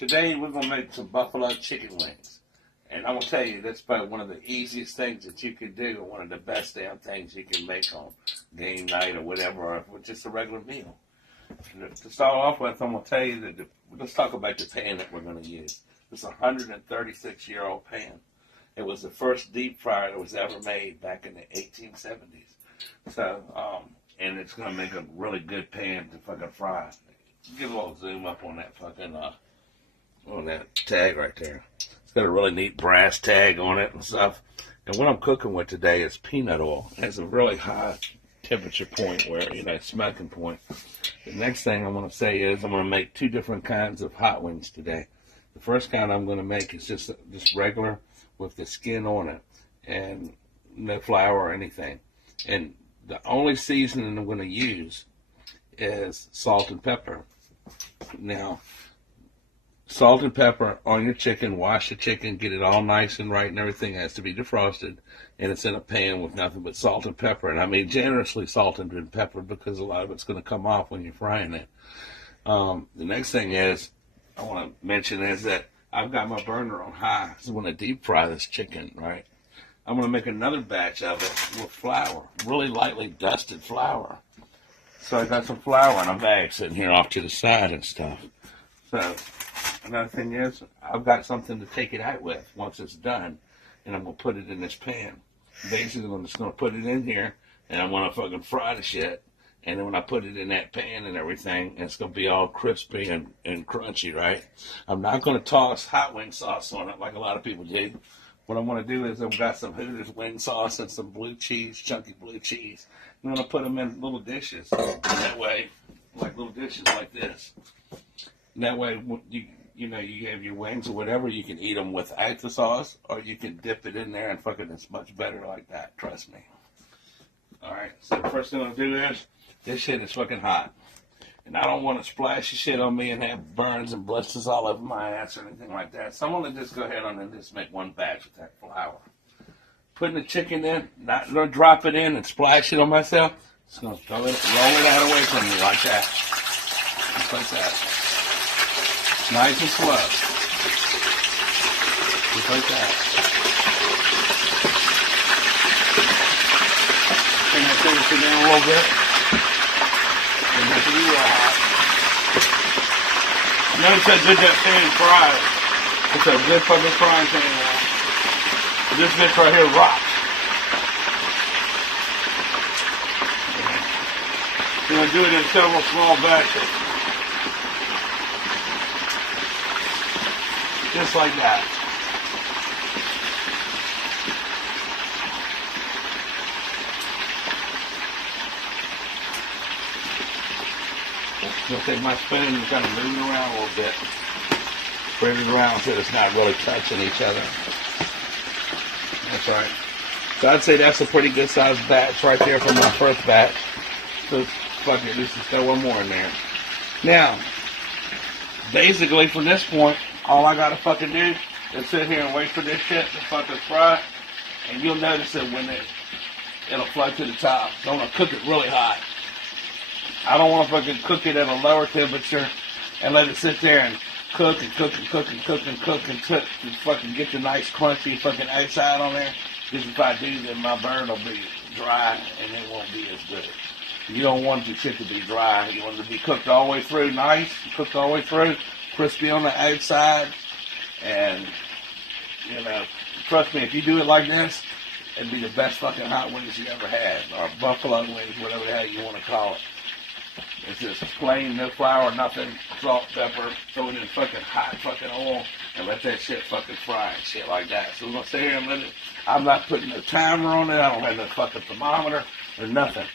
Today we're gonna make some buffalo chicken wings, and I'm gonna tell you that's probably one of the easiest things that you can do, and one of the best damn things you can make on game night or whatever, or with just a regular meal. To start off with, I'm gonna tell you that let's talk about the pan that we're gonna use. It's a 136-year-old pan. It was the first deep fryer that was ever made back in the 1870s. So, and it's gonna make a really good pan to fucking fry. Give a little zoom up on that fucking on that tag right there. It's got a really neat brass tag on it and stuff. And what I'm cooking with today is peanut oil. It has a really high temperature point where, smoking point. The next thing I'm going to say is I'm going to make two different kinds of hot wings today. The first kind I'm going to make is just regular with the skin on it and no flour or anything. And the only seasoning I'm going to use is salt and pepper. Now, salt and pepper on your chicken, wash the chicken, get it all nice and right, and everything has to be defrosted, and it's in a pan with nothing but salt and pepper. And I mean generously salted and peppered because a lot of it's going to come off when you're frying it. The next thing is I want to mention is that I've got my burner on high. So when I deep fry this chicken, right, I'm going to make another batch of it with flour, really lightly dusted flour. So I got some flour in a bag sitting here off to the side and stuff. So another thing is, I've got something to take it out with once it's done, and I'm going to put it in this pan. Basically, I'm just going to put it in here, and I'm going to fucking fry the shit. And then when I put it in that pan and everything, it's going to be all crispy and crunchy, right? I'm not going to toss hot wing sauce on it like a lot of people do. What I'm going to do is I've got some Hooters wing sauce and some blue cheese, chunky blue cheese. I'm going to put them in little dishes. And that way, like little dishes like this. And that way, you have your wings or whatever, you can eat them without the sauce, or you can dip it in there and fucking it's much better like that, trust me. Alright, so the first thing I'm going to do is, this shit is fucking hot. And I don't want to splash the shit on me and have burns and blisters all over my ass or anything like that. So I'm going to just go ahead and just make one batch with that flour. Putting the chicken in, not going to drop it in and splash it on myself. Just going to roll it out away from me like that. Just like that. Nice and slow. Just like that. Bring that thing down a little bit. And make it real hot. Notice how good that pan fries. It's a good fucking frying pan now. This bitch right here rocks. You're going to do it in several small batches. Just like that. I'm going to take my spoon and kind of move it around a little bit. Spread it around so it's not really touching each other. That's right. So I'd say that's a pretty good sized batch right there from my first batch. So fuck it, let's just throw one more in there. Now, basically from this point, all I gotta fucking do is sit here and wait for this shit to fucking fry. And you'll notice that when it'll float to the top. So I'm gonna cook it really hot. I don't want to fucking cook it at a lower temperature and let it sit there and cook and cook and cook and cook and cook and cook and fucking get the nice crunchy fucking outside on there. Because if I do, then my burn will be dry and it won't be as good. You don't want the shit to be dry. You want it to be cooked all the way through, nice, cooked all the way through, crispy on the outside. And, trust me, if you do it like this, it'd be the best fucking hot wings you ever had. Or buffalo wings, whatever the hell you want to call it. It's just plain, no flour, nothing, salt, pepper, throw it in fucking hot fucking oil, and let that shit fucking fry and shit like that. So we're going to sit here and let it, I'm not putting no timer on it, I don't have no fucking thermometer or nothing.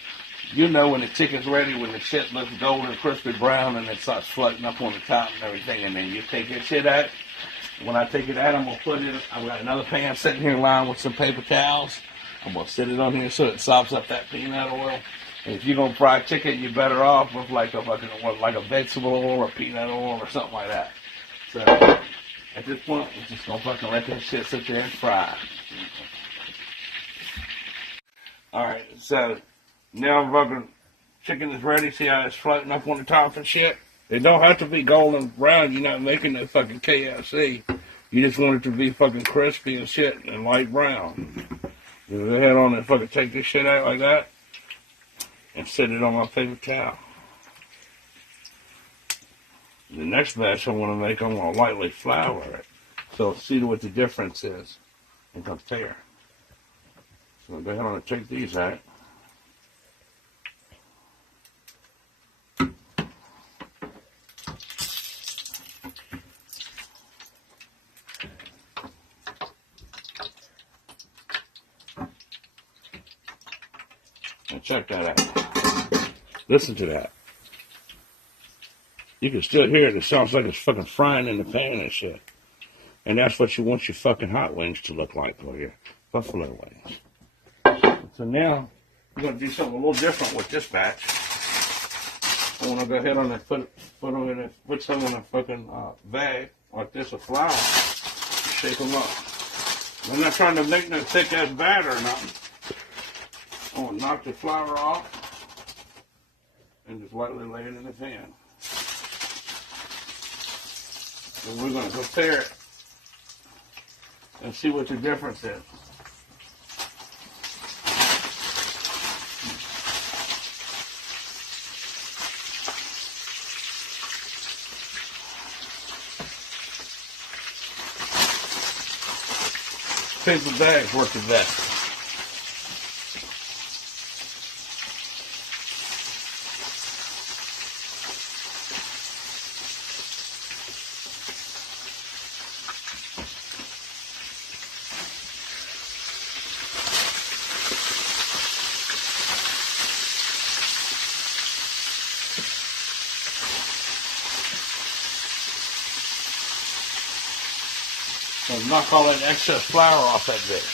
You know when the chicken's ready, when the shit looks golden, crispy brown, and it starts floating up on the top and everything, and then you take your shit out. When I take it out, I'm going to put it, I've got another pan sitting here lined with some paper towels. I'm going to sit it on here so it soaks up that peanut oil. And if you're going to fry chicken, you're better off with like a vegetable oil or peanut oil or something like that. So, at this point, we're just going to fucking let that shit sit there and fry. Alright, so, now fucking chicken is ready. See how it's floating up on the top and shit? It don't have to be golden brown. You're not making it fucking KFC. You just want it to be fucking crispy and shit and light brown. You go ahead on and fucking take this shit out like that and set it on my paper towel. The next batch I want to make, I'm going to lightly flour it. So see what the difference is and compare. So go ahead and take these out. And check that out. Listen to that. You can still hear it. It sounds like it's fucking frying in the pan and shit. And that's what you want your fucking hot wings to look like for your buffalo wings. So now, we're going to do something a little different with this batch. I want to go ahead on and put some in a fucking bag like this of flour. Shake them up. I'm not trying to make no thick ass batter or nothing. I want to knock the flour off and just lightly lay it in the pan. And we're going to compare it and see what the difference is. Paper bags work the best. So knock all that excess flour off that bitch.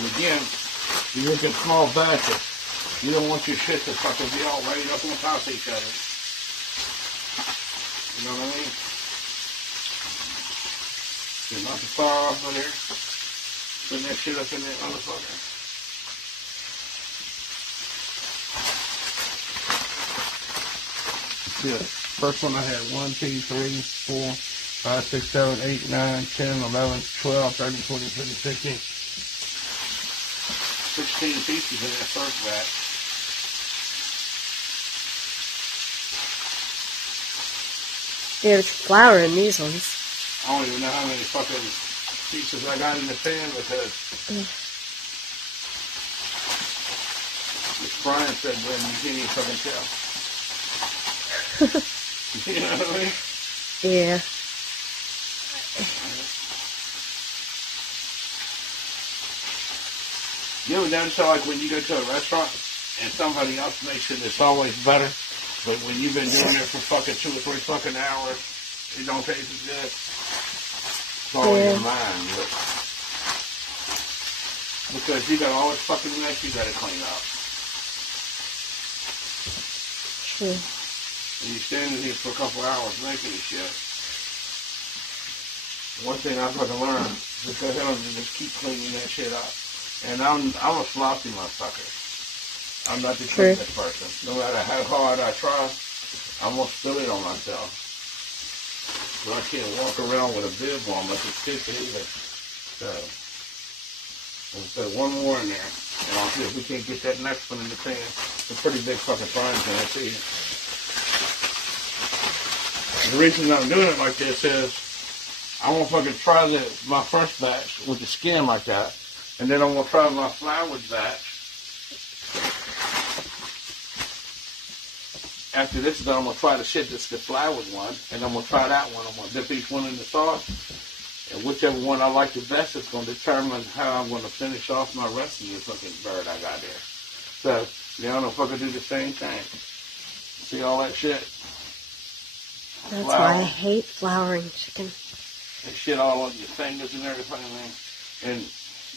And again, you look at small batches. You don't want your shit to fucking be all laid up on top of each other. You know what I mean? So knock the flour off of there. Put that shit up in that motherfucker. Good. First one I had 1, 2, 3, 4, 5, 6, 7, 8, 9, 10, 11, 12, 13, 14, 15, 16. 16 pieces in that first batch. There's flour in these ones. I don't even know how many fucking pieces I got in the pan because Brian said when you can't even fucking tell. You know what I mean? Yeah. You ever notice how, like, when you go to a restaurant and somebody else makes it, it's always better, but when you've been doing it for fucking 2 or 3 fucking hours, it don't taste as good? It's all in your mind, look. Because you got all this fucking mess you gotta clean up. True. And you're standing here for a couple hours making this shit. One thing I fucking learned, just go ahead and just keep cleaning that shit up. And I'm a sloppy motherfucker. I'm not the cleanest person. No matter how hard I try, I'm gonna spill it on myself. So I can't walk around with a bib on like it's stupid either. So let's put one more in there. And I'll see if we can't get that next one in the pan. It's a pretty big fucking frying pan, I see it. The reason I'm doing it like this is I want to fucking try my first batch with the skin like that, and then I'm going to try my floured batch. After this is done, I'm going to try the shit that's the floured one, and I'm going to try that one. I'm going to dip each one in the sauce, and whichever one I like the best is going to determine how I'm going to finish off my rest of the fucking bird I got there. So, now I'm going to fucking do the same thing. See all that shit? That's why I hate flouring chicken. And shit all on your fingers and everything, man. And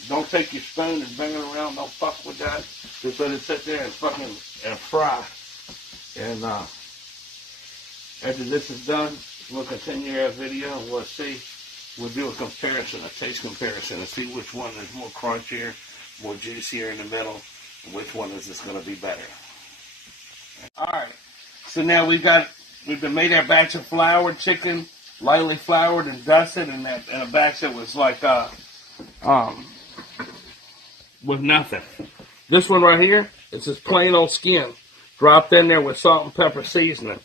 don't take your spoon and bang it around. Don't fuck with that. Just let it sit there and fucking and fry. And after this is done, we'll continue our video and we'll see. We'll do a comparison, a taste comparison, and see which one is more crunchier, more juicier in the middle, which one is this going to be better. All right. So now we've been made our batch of floured chicken, lightly floured and dusted, and a batch that was like with nothing. This one right here is just plain old skin, dropped in there with salt and pepper seasoning.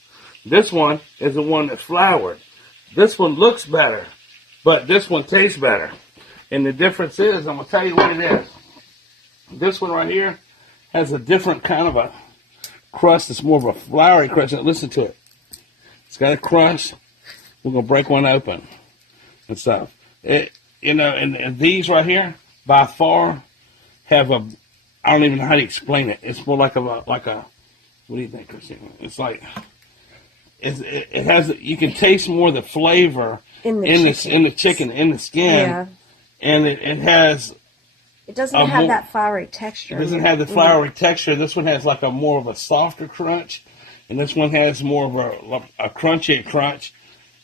This one is the one that's floured. This one looks better, but this one tastes better. And the difference is, I'm going to tell you what it is. This one right here has a different kind of a crust. It's more of a floury crust. Now, listen to it. It's got a crust. We're going to break one open and stuff. And these right here, by far, have a, I don't even know how to explain it. It's more like a, what do you think, Christine? It's like, it has, you can taste more of the flavor in the chicken, in the skin. Yeah. And it has, it doesn't have that floury texture. It doesn't have the floury texture. This one has like a more of a softer crunch, and this one has more of a crunchy crunch,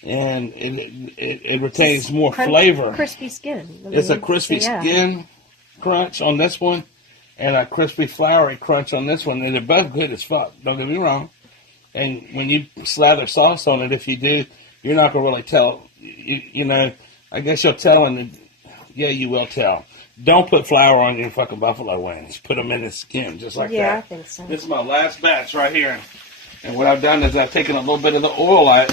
and it retains more flavor. Crispy skin. It's a crispy skin crunch on this one, and a crispy floury crunch on this one, and they're both good as fuck. Don't get me wrong. And when you slather sauce on it, if you do, you're not gonna really tell. You know, I guess you'll tell, yeah, you will tell. Don't put flour on your fucking buffalo wings. Put them in the skin, just like that. Yeah, I think so. This is my last batch right here. And what I've done is I've taken a little bit of the oil out.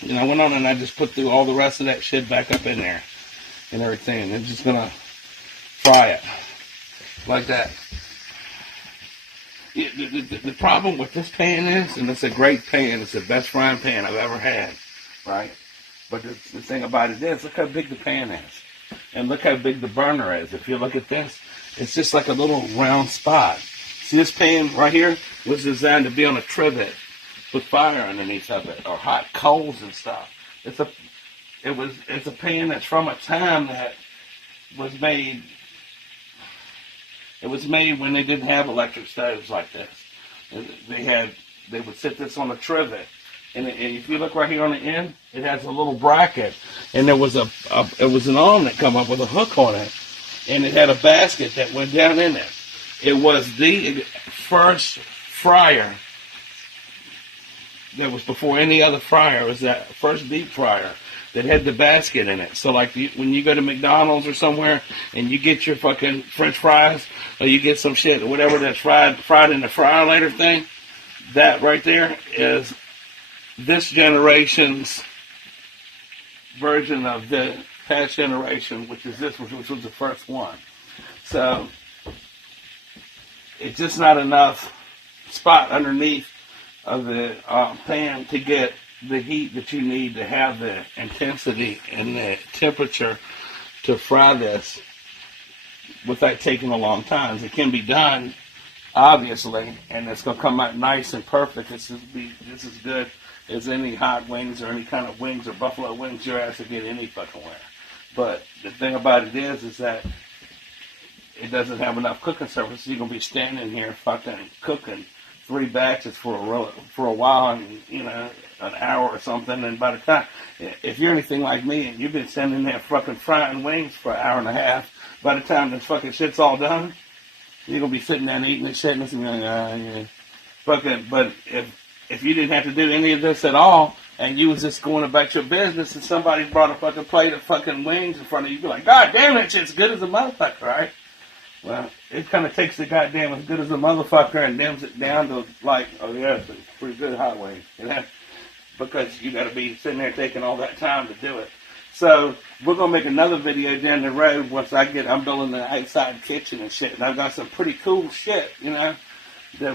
And I went on and I just put through all the rest of that shit back up in there. And everything. And I'm just going to fry it. Like that. The problem with this pan is, and it's a great pan. It's the best frying pan I've ever had. Right? But the thing about it is, look how big the pan is. And look how big the burner is. If you look at this, it's just like a little round spot. See, this pan right here was designed to be on a trivet with fire underneath of it, or hot coals and stuff. It's a pan that's from a time that was made. It was made when they didn't have electric stoves like this. They would sit this on a trivet. And if you look right here on the end, it has a little bracket, and there was it was an arm that come up with a hook on it, and it had a basket that went down in it. It was the first fryer that was before any other fryer. It was that first deep fryer that had the basket in it. So like when you go to McDonald's or somewhere and you get your fucking French fries, or you get some shit or whatever that's fried in the fryer later thing, that right there is this generation's version of the past generation, which is this, which was the first one. So it's just not enough spot underneath of the pan to get the heat that you need to have the intensity and the temperature to fry this without taking a long time. It can be done, obviously, and it's going to come out nice and perfect. This is good as any hot wings or any kind of wings or buffalo wings your ass will get any fucking where. But the thing about it is that it doesn't have enough cooking surface. You're gonna be standing here fucking cooking 3 batches for a while, and an hour or something. And by the time, if you're anything like me and you've been standing there fucking frying wings for an hour and a half, by the time this fucking shit's all done, you're gonna be sitting there and eating this shit and it's gonna be like, yeah. Fucking. But if you didn't have to do any of this at all, and you was just going about your business, and somebody brought a fucking plate of fucking wings in front of you, you'd be like, God damn, that shit's good as a motherfucker, right? Well, it kind of takes the goddamn as good as a motherfucker and dims it down to like, oh yeah, it's a pretty good hot wing, because you got to be sitting there taking all that time to do it. So we're gonna make another video down the road once I'm building the outside kitchen and shit, and I've got some pretty cool shit, that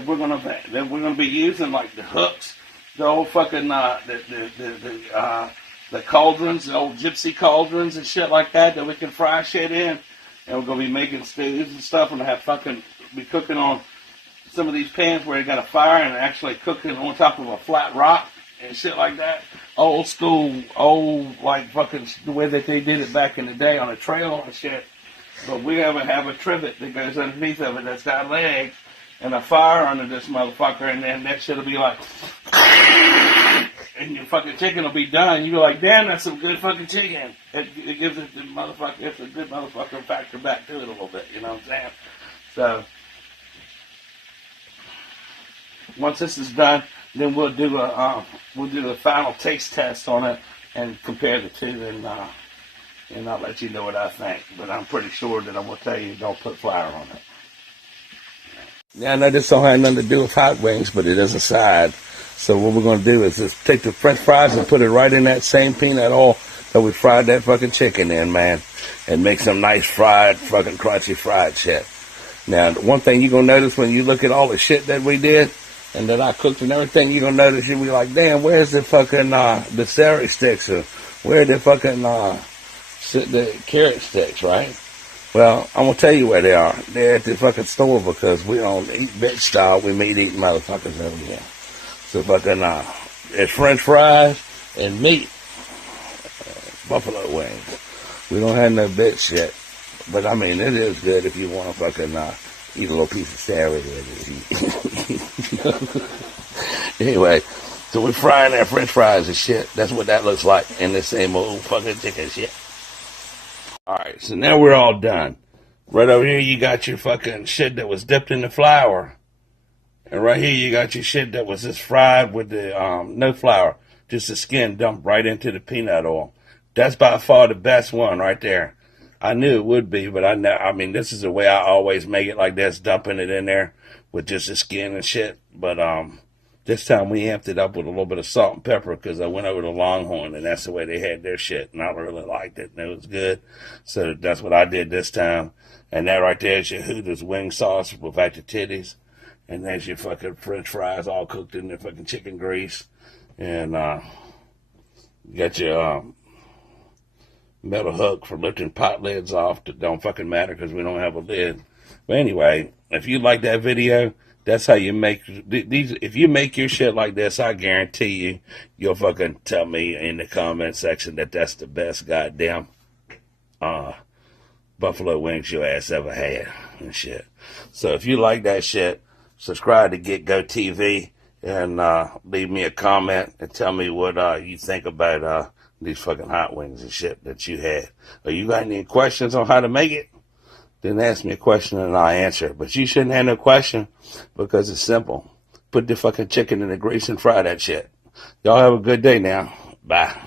we're gonna be using, like the hooks, the old fucking the cauldrons, the old gypsy cauldrons and shit like that we can fry shit in, and we're gonna be making stews and stuff, and be cooking on some of these pans where you got a fire and actually cooking on top of a flat rock and shit like that. Old school, like fucking the way that they did it back in the day on a trail and shit. But we have a trivet that goes underneath of it that's got legs and a fire under this motherfucker, and then that shit'll be like, and your fucking chicken will be done. You're like, damn, that's some good fucking chicken. It gives it the motherfucker, it's a good motherfucker factor back to it a little bit, you know what I'm saying? So, once this is done, then we'll do a final taste test on it and compare the two, and I'll let you know what I think. But I'm pretty sure that I'm gonna tell you don't put flour on it. Now I know this don't have nothing to do with hot wings, but it is a side. So what we're gonna do is just take the French fries and put it right in that same peanut oil that we fried that fucking chicken in, man, and make some nice fried, fucking crunchy fried shit. Now, one thing you're going to notice when you look at all the shit that we did and that I cooked and everything, you're going to notice you'll be like, damn, where's the fucking, the celery sticks? Or where the fucking, the carrot sticks, right? Well, I'm going to tell you where they are. They're at the fucking store because we don't eat bitch style. We meat eating motherfuckers over here. So fucking, it's French fries and meat. Buffalo wings. We don't have no bitch shit. But I mean, it is good if you want to fucking eat a little piece of celery with it. Anyway, so we're frying our French fries and shit. That's what that looks like in the same old fucking chicken shit. Alright, so now we're all done. Right over here you got your fucking shit that was dipped in the flour. And right here you got your shit that was just fried with the no flour. Just the skin dumped right into the peanut oil. That's by far the best one right there. I knew it would be, but I mean, this is the way I always make it like this, dumping it in there with just the skin and shit. But this time we amped it up with a little bit of salt and pepper because I went over to Longhorn, and that's the way they had their shit, and I really liked it, and it was good. So that's what I did this time. And that right there is your Hooters wing sauce without your titties. And there's your fucking French fries all cooked in the fucking chicken grease. And you got your metal hook for lifting pot lids off that don't fucking matter because we don't have a lid. But anyway, if you like that video, that's how you make these. If you make your shit like this, I guarantee you'll fucking tell me in the comment section that that's the best goddamn buffalo wings your ass ever had and shit. So if you like that shit, subscribe to Get Go TV and leave me a comment and tell me what you think about these fucking hot wings and shit that you had. Or you got any questions on how to make it? Then ask me a question and I'll answer it. But you shouldn't have no question because it's simple. Put the fucking chicken in the grease and fry that shit. Y'all have a good day now. Bye.